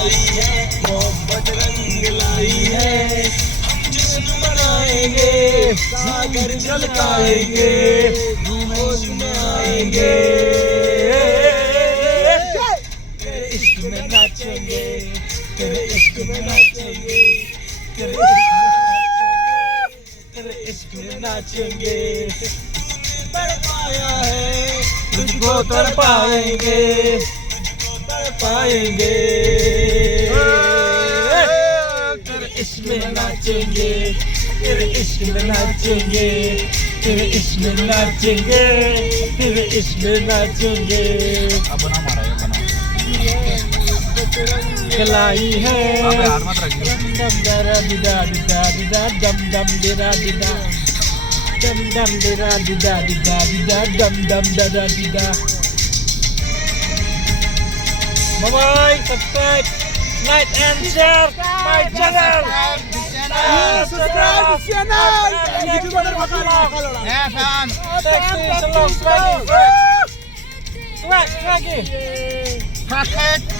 लाई है, मोहब्बत रंग लाई है। हम जश्न मनाएंगे, सागर झलकाएंगे, होश में आएंगे। तेरे इश्क में नाचेंगे, तेरे इश्क में नाचेंगे, तेरे इश्क में नाचेंगे। तड़पाया है, तुझको तड़पाएंगे, तड़पाएंगे। तेरे इश्क में नाचेंगे, तेरे इश्क में नाचेंगे, तेरे इश्क में नाचेंगे, तेरे इश्क में नाचेंगे। अब ना मारा है बना खिलाई है अबे हाथ मत रखिए दम दरा दिदा दिदा दिदा दम दम दिदा दिदा दम दम दिदा दिदा दिदा दिदा दम दम ददा दिदा। Bye bye, subscribe, like and share my channel. Subscribe channel. YouTuber bakal. fam Thanks to Salon Swaggy. Swag, Swaggy. paket